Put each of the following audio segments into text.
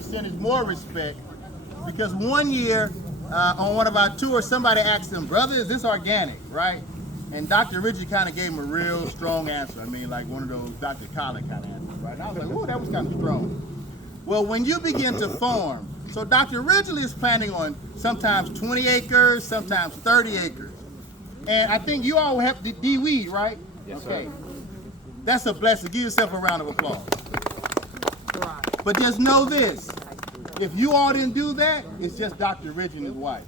percentage more respect, because one year on one of our tours, somebody asked him, "Brother, is this organic?" Right? And Dr. Richard kind of gave him a real strong answer. I mean, like one of those Dr. Colin kind of answers, right? And I was like, "Oh, that was kind of strong." Well, when you begin to farm, so Dr. Ridgely is planting on sometimes 20 acres, sometimes 30 acres. And I think you all have the de-weed, right? Yes, okay. sir. That's a blessing. Give yourself a round of applause. But just know this. If you all didn't do that, it's just Dr. Ridge and his wife.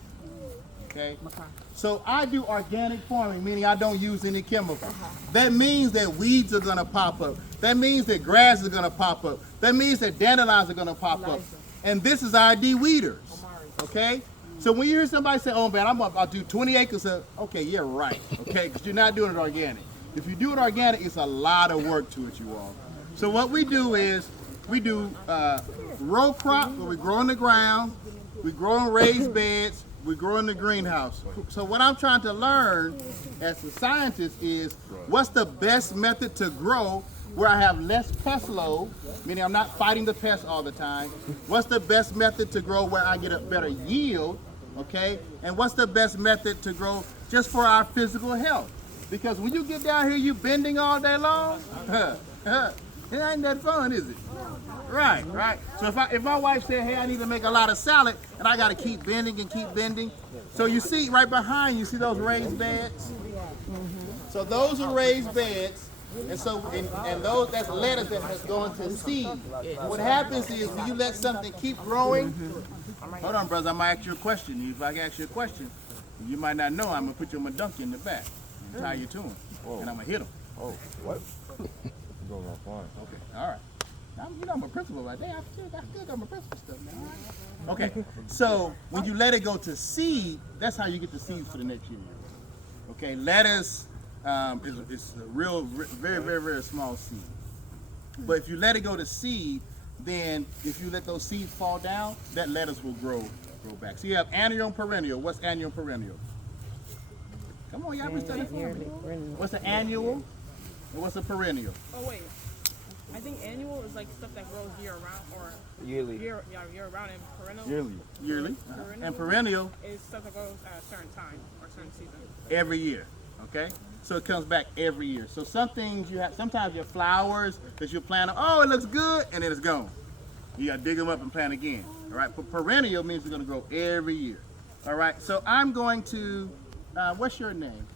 Okay? So I do organic farming, meaning I don't use any chemicals. That means that weeds are going to pop up. That means that grass is going to pop up. That means that dandelions are going to pop up. And this is our de-weeders. Okay? So when you hear somebody say, "Oh man, I'll do 20 acres of," okay, yeah, right. Okay, because you're not doing it organic. If you do it organic, it's a lot of work to it, you all. So what we do is, we do row crop, where we grow in the ground, we grow in raised beds, we grow in the greenhouse. So what I'm trying to learn as a scientist is, what's the best method to grow where I have less pest load, meaning I'm not fighting the pests all the time. What's the best method to grow where I get a better yield, okay? And what's the best method to grow just for our physical health? Because when you get down here, you bending all day long, it ain't that fun, is it? Right, right. So if my wife said, "Hey, I need to make a lot of salad," and I got to keep bending and keep bending. So you see right behind you, see those raised beds? So those are raised beds. And so, and those, that's lettuce that has gone to seed. What happens is, when you let something keep growing, hold on, brother, I'm gonna ask you a question. If I can ask you a question, you might not know, I'm gonna put you on my donkey in the back and tie you to him, and I'm gonna hit him. Oh, what? Going on fine. Okay, all right. You know I'm a principal right there. I still got my principal stuff now. All right? Okay, so when you let it go to seed, that's how you get the seeds for the next year. Okay, lettuce is a real, very, very, very small seed. But if you let it go to seed, then if you let those seeds fall down, that lettuce will grow back. So you have annual and perennial. What's annual and perennial? Come on, y'all been studying for me. What's an annual and what's a perennial? Oh wait, I think annual is like stuff that grows year round or Yearly. year round, and perennial Yearly. Perennial. And perennial is stuff that grows at a certain time or certain season. every year. Okay? So it comes back every year. So some things you have, sometimes your flowers that you plant, oh, it looks good, and then it's gone. You gotta dig them up and plant again. All right? But perennial means it's gonna grow every year. All right? So I'm going to, what's your name?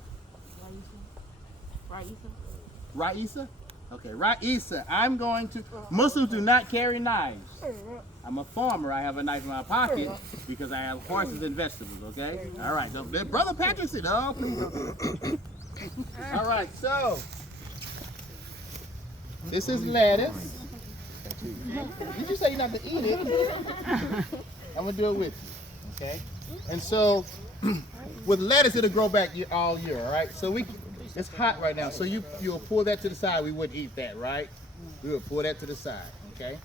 Raisa? Okay, Raisa, I'm going to, Muslims do not carry knives. I'm a farmer, I have a knife in my pocket because I have horses and vegetables, okay? All right, so Brother Patterson, oh, please don't. All right, so, this is lettuce. Did you say you're not to eat it? I'm gonna do it with you, okay? And so, with lettuce, it'll grow back all year, all right? So it's hot right now, so you'll pull that to the side. We wouldn't eat that, right? We would pull that to the side, okay?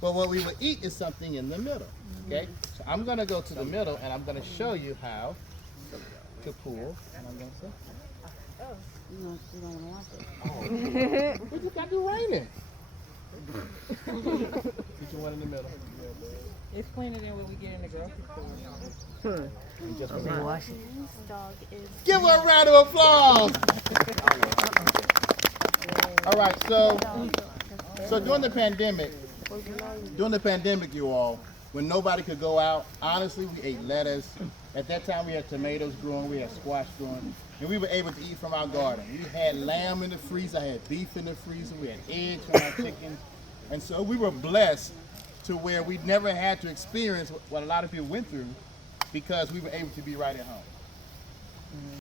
But what we would eat is something in the middle, okay? So I'm gonna go to the middle and I'm gonna show you how to pull. And I'm gonna say, You don't want to watch it. we just got to raining. Get you one in the middle. Explain it in when we get in the grocery store. Wash it. Give her a round of applause. All right, so during the pandemic, you all, when nobody could go out, honestly, we ate lettuce. At that time, we had tomatoes growing, we had squash growing, and we were able to eat from our garden. We had lamb in the freezer, I had beef in the freezer, we had eggs from our chickens, and so we were blessed to where we never had to experience what a lot of people went through because we were able to be right at home.